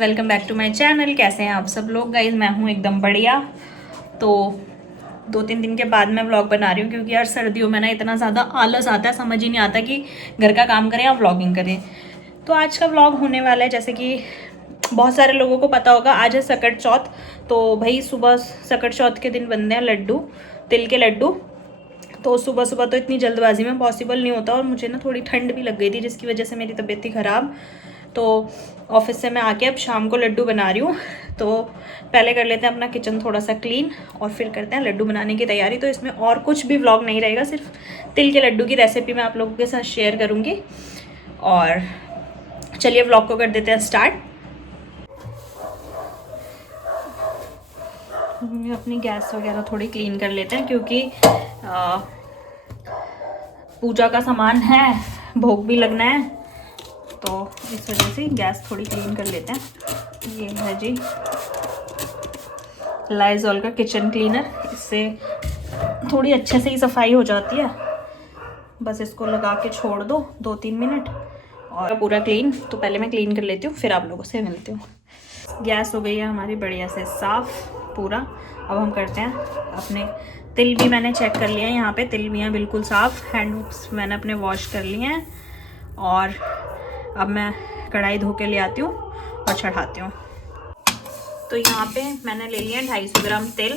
Welcome back to my channel. कैसे हैं आप सब लोग गाइस? मैं हूँ एकदम बढ़िया। तो 2-3 दिन के बाद मैं व्लॉग बना रही हूँ क्योंकि यार सर्दियों में ना इतना ज़्यादा आलस आता है, समझ ही नहीं आता कि घर का काम करें या व्लॉगिंग करें। तो आज का व्लॉग होने वाला है, जैसे कि बहुत सारे लोगों को पता होगा, आज है सकट चौथ। तो भाई सुबह सकट चौथ के दिन बनते हैं लड्डू, तिल के लड्डू। तो सुबह सुबह तो इतनी जल्दबाजी में पॉसिबल नहीं होता, और मुझे ना थोड़ी ठंड भी लग गई थी जिसकी वजह से मेरी तबीयत थी ख़राब। तो ऑफिस से मैं आके अब शाम को लड्डू बना रही हूँ। तो पहले कर लेते हैं अपना किचन थोड़ा सा क्लीन और फिर करते हैं लड्डू बनाने की तैयारी। तो इसमें और कुछ भी व्लॉग नहीं रहेगा, सिर्फ तिल के लड्डू की रेसिपी मैं आप लोगों के साथ शेयर करूँगी। और चलिए व्लॉग को कर देते हैं स्टार्ट। अपनी गैस वगैरह थोड़ी क्लीन कर लेते हैं क्योंकि पूजा का सामान है, भोग भी लगना है, तो इस वजह से गैस थोड़ी क्लीन कर लेते हैं। ये है जी लाइजॉल का किचन क्लीनर, इससे थोड़ी अच्छे से ही सफाई हो जाती है। बस इसको लगा के छोड़ दो 2-3 मिनट और पूरा क्लीन। तो पहले मैं क्लीन कर लेती हूँ, फिर आप लोगों से मिलती हूँ। गैस हो गई है हमारी बढ़िया से साफ़ पूरा। अब हम करते हैं अपने तिल भी मैंने चेक कर लिया है, यहाँ पे तिल भी हैं बिल्कुल साफ़। हैंड्स मैंने अपने वॉश कर लिए हैं और अब मैं कढ़ाई धो के ले आती हूँ और चढ़ाती हूँ। तो यहाँ पे मैंने ले लिया 250 ग्राम तिल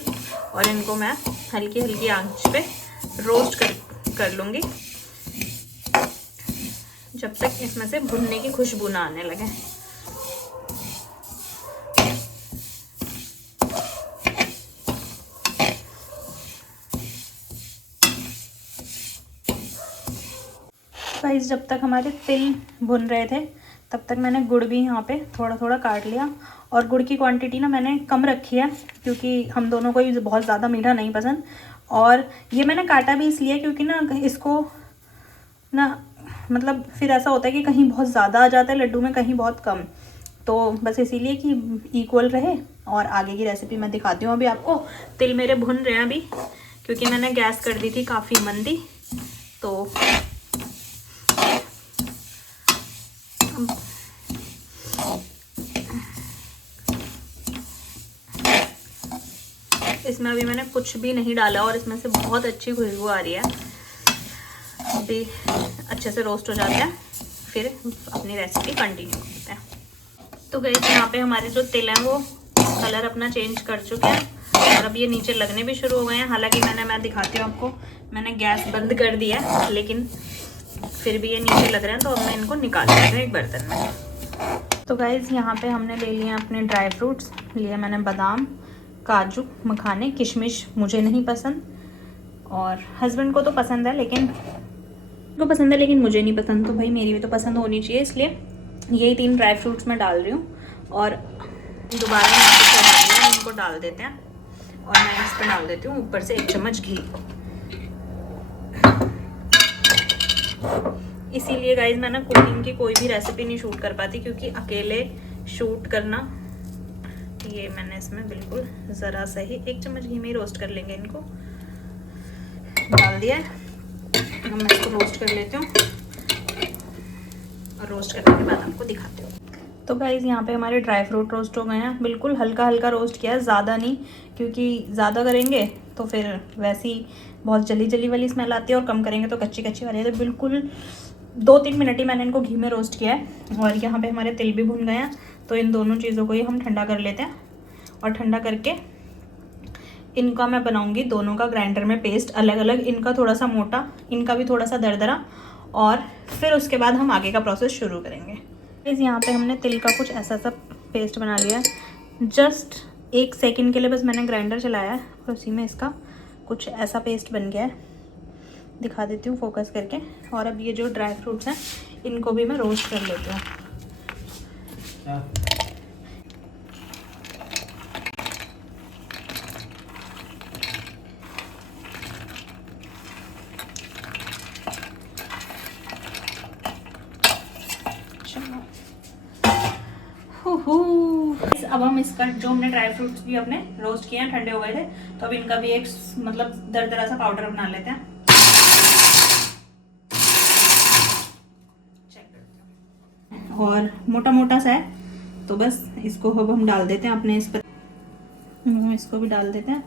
और इनको मैं हल्की हल्की आंच पे रोस्ट कर लूँगी जब तक इसमें से भुनने की खुशबू ना आने लगे। गाइस जब तक हमारे तिल भुन रहे थे तब तक मैंने गुड़ भी यहाँ पे थोड़ा थोड़ा काट लिया। और गुड़ की क्वांटिटी ना मैंने कम रखी है क्योंकि हम दोनों को ही बहुत ज़्यादा मीठा नहीं पसंद। और ये मैंने काटा भी इसलिए क्योंकि ना इसको ना मतलब फिर ऐसा होता है कि कहीं बहुत ज़्यादा आ जाता है लड्डू में, कहीं बहुत कम। तो बस इसीलिए कि इक्वल रहे। और आगे की रेसिपी मैं दिखाती हूँ अभी आपको। तिल मेरे भुन रहे हैं अभी क्योंकि मैंने गैस कर दी थी काफ़ी मंदी। तो इसमें अभी मैंने कुछ भी नहीं डाला और इसमें से बहुत अच्छी खुशबू आ रही है। अभी अच्छे से रोस्ट हो जाते हैं, फिर अपनी रेसिपी कंटिन्यू करते हैं। तो गाइस यहाँ पे हमारे जो तिल हैं वो कलर अपना चेंज कर चुके हैं और अब ये नीचे लगने भी शुरू हो गए हैं। हालांकि मैं दिखाती हूँ आपको, मैंने गैस बंद कर दिया है लेकिन फिर भी ये नीचे लग रहे हैं। तो अब मैं इनको निकाल लेती हूँ एक बर्तन में। तो गाइस यहाँ पे हमने ले लिए अपने ड्राई फ्रूट्स। लिए मैंने बादाम, काजू, मखाने, किशमिश मुझे नहीं पसंद और हस्बैंड को तो पसंद है लेकिन मुझे नहीं पसंद। तो भाई मेरी भी तो पसंद होनी चाहिए, इसलिए यही 3 ड्राई फ्रूट्स मैं डाल रही हूँ। और दोबारा यहाँ पे चढ़ा दिया, इनको डाल देते हैं और मैं इस पर डाल देती हूँ ऊपर से 1 चम्मच घी। इसीलिए गाइज मैं ना कुकिंग की कोई भी रेसिपी नहीं शूट कर पाती क्योंकि अकेले शूट करना। ये मैंने इसमें बिल्कुल ज़रा सा ही 1 चम्मच घी में ही रोस्ट कर लेंगे। इनको डाल दिया है, अब मैं इसको रोस्ट कर लेती हूँ और रोस्ट करने के बाद आपको दिखाती हूँ। तो गाइज़ यहाँ पे हमारे ड्राई फ्रूट रोस्ट हो गए हैं। बिल्कुल हल्का हल्का रोस्ट किया है, ज़्यादा नहीं, क्योंकि ज़्यादा करेंगे तो फिर वैसी बहुत जली जली वाली स्मेल आती है और कम करेंगे तो कच्ची कच्ची वाली है। तो बिल्कुल 2-3 मिनट ही मैंने इनको घी में रोस्ट किया है। और यहाँ पे हमारे तिल भी भुन गए हैं। तो इन दोनों चीज़ों को ही हम ठंडा कर लेते हैं और ठंडा करके इनका मैं बनाऊंगी दोनों का ग्राइंडर में पेस्ट अलग अलग। इनका थोड़ा सा मोटा, इनका भी थोड़ा सा दरदरा, और फिर उसके बाद हम आगे का प्रोसेस शुरू करेंगे। इस यहाँ पे हमने तिल का कुछ ऐसा सा पेस्ट बना लिया है। जस्ट 1 सेकंड के लिए बस मैंने ग्राइंडर चलाया है और उसी में इसका कुछ ऐसा पेस्ट बन गया है। दिखा देती हूँ फोकस करके। और अब ये जो ड्राई फ्रूट्स हैं इनको भी मैं रोस्ट कर लेती हूँ। अब हम इसका जो हमने ड्राई फ्रूट्स भी अपने रोस्ट किए हैं, ठंडे हो गए थे, तो अब इनका भी एक मतलब दरदरा सा पाउडर बना लेते हैं। चेक करते हैं। और मोटा मोटा सा है तो बस इसको अब हम डाल देते हैं अपने इस पर, इसको भी डाल देते हैं।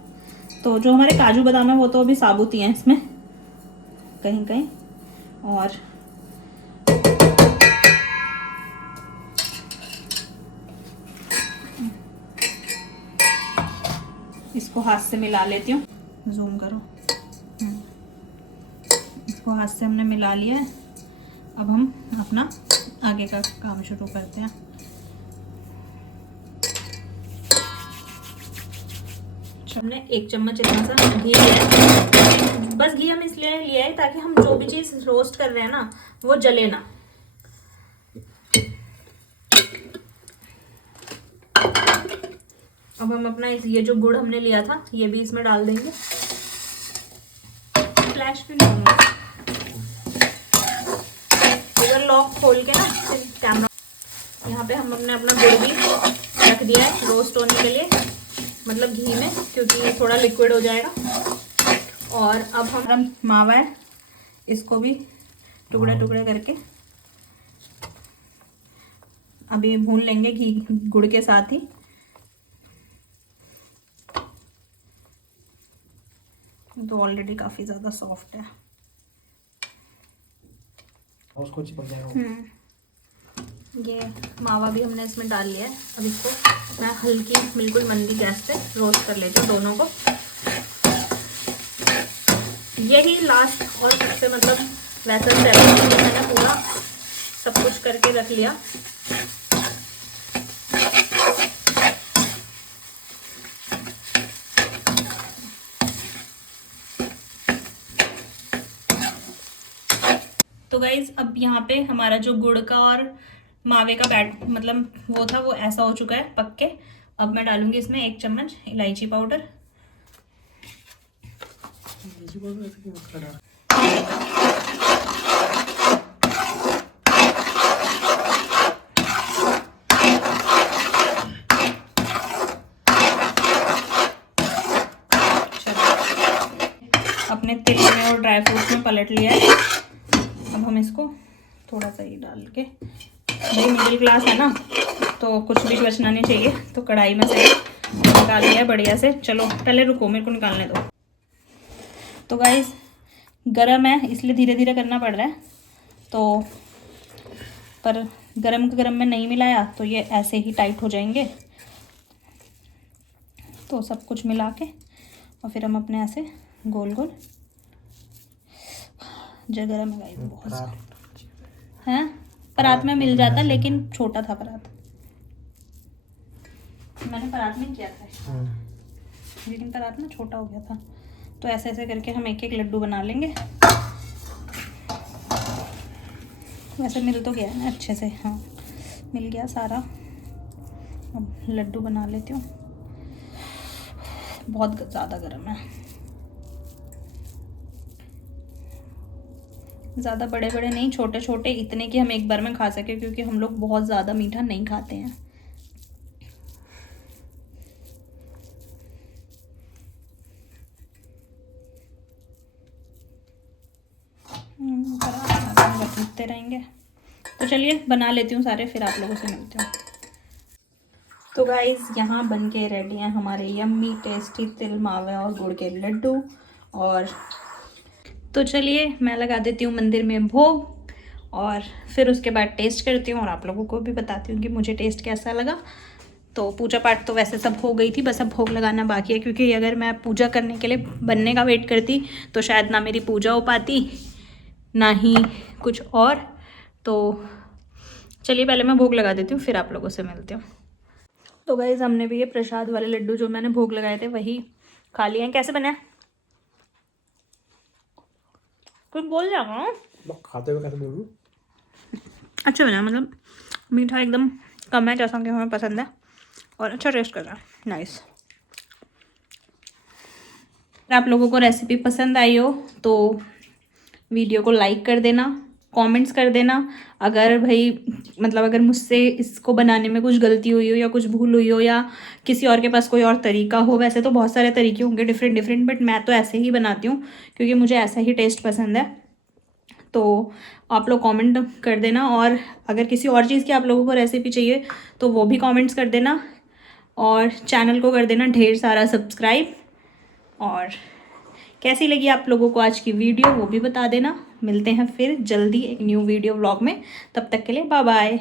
तो जो हमारे काजू बादाम है वो तो अभी साबुत ही हैं इसमें कहीं कहीं, और इसको हाथ से मिला लेती हूँ। जूम करो। इसको हाथ से हमने मिला लिया है। अब हम अपना आगे का काम शुरू करते हैं। हमने 1 चम्मच इतना सा घी लिया है। बस घी हम इसलिए लिया है ताकि हम जो भी चीज़ रोस्ट कर रहे हैं ना वो जले ना। अब हम अपना ये जो गुड़ हमने लिया था ये भी इसमें डाल देंगे। फ्लैश भी नहीं होगा इधर लॉक खोल के ना फिर कैमरा। यहाँ पे हम अपना गुड़ भी रख दिया है रोस्ट होने के लिए, मतलब घी में, क्योंकि ये थोड़ा लिक्विड हो जाएगा। और अब हम मावा है इसको भी टुकड़े टुकड़े करके अभी भून लेंगे घी गुड़ के साथ ही। तो ऑलरेडी काफ़ी ज़्यादा सॉफ्ट है, उसको चिपक जाएगा। ये मावा भी हमने इसमें डाल लिया है। अब इसको मैं हल्की बिल्कुल मंदी गैस पे रोस्ट कर लेती हूँ दोनों को। यही लास्ट और सबसे मतलब वैसा स्टेप है, मैंने पूरा सब कुछ करके रख लिया। तो गाइज अब यहाँ पे हमारा जो गुड़ का और मावे का मतलब वो था वो ऐसा हो चुका है पक के। अब मैं डालूंगी इसमें 1 चम्मच इलायची पाउडर। अपने तेल में और ड्राई फ्रूट्स में पलट लिया है। अब हम इसको थोड़ा सा ही डाल के, भाई मिडिल क्लास है ना तो कुछ भी बचना नहीं चाहिए, तो कढ़ाई में से निकाल लिया है बढ़िया से। चलो पहले रुको, मेरे को निकालने दो। तो गाइस गरम है इसलिए धीरे धीरे करना पड़ रहा है, तो पर गरम का गरम में नहीं मिलाया तो ये ऐसे ही टाइट हो जाएंगे। तो सब कुछ मिला के और फिर हम अपने ऐसे गोल गोल, जो गरम है गाइस बहुत है। परात में मिल जाता लेकिन छोटा था परात, मैंने परात में किया था लेकिन परात में छोटा हो गया था। तो ऐसे ऐसे करके हम एक एक लड्डू बना लेंगे। वैसे मिल तो गया ना अच्छे से, हाँ मिल गया सारा। अब लड्डू बना लेती हूँ। बहुत ज़्यादा गर्म है, ज़्यादा बड़े बड़े नहीं, छोटे छोटे, इतने कि हम एक बार में खा सके, क्योंकि हम लोग बहुत ज़्यादा मीठा नहीं खाते हैं। रखते रहेंगे। तो चलिए बना लेती हूँ सारे, फिर आप लोगों से मिलती हूँ। तो गाइस यहाँ बन के रेडी हैं हमारे यम्मी टेस्टी तिल मावे और गुड़ के लड्डू। और तो चलिए मैं लगा देती हूँ मंदिर में भोग, और फिर उसके बाद टेस्ट करती हूँ और आप लोगों को भी बताती हूँ कि मुझे टेस्ट कैसा लगा। तो पूजा पाठ तो वैसे सब हो गई थी, बस अब भोग लगाना बाकी है, क्योंकि अगर मैं पूजा करने के लिए बनने का वेट करती तो शायद ना मेरी पूजा हो पाती ना ही कुछ और। तो चलिए पहले मैं भोग लगा देती हूँ, फिर आप लोगों से मिलती हूँ। तो गाइस हमने भी ये प्रसाद वाले लड्डू जो मैंने भोग लगाए थे वही खा लिए हैं। कैसे बने? कुछ बोल जाओ। खाते हुए कैसे बोलूं? अच्छा बना, मतलब मीठा एकदम कम है जैसा कि हमें पसंद है, और अच्छा टेस्ट कर रहा है, नाइस। अगर आप लोगों को रेसिपी पसंद आई हो तो वीडियो को लाइक कर देना, कमेंट्स कर देना। अगर भाई मतलब अगर मुझसे इसको बनाने में कुछ गलती हुई हो या कुछ भूल हुई हो या किसी और के पास कोई और तरीका हो, वैसे तो बहुत सारे तरीके होंगे डिफरेंट, बट मैं तो ऐसे ही बनाती हूँ क्योंकि मुझे ऐसा ही टेस्ट पसंद है। तो आप लोग कमेंट कर देना, और अगर किसी और चीज़ की आप लोगों को रेसिपी चाहिए तो वो भी कमेंट्स कर देना, और चैनल को कर देना ढेर सारा सब्सक्राइब। और कैसी लगी आप लोगों को आज की वीडियो वो भी बता देना। मिलते हैं फिर जल्दी एक न्यू वीडियो व्लॉग में, तब तक के लिए बाय बाय।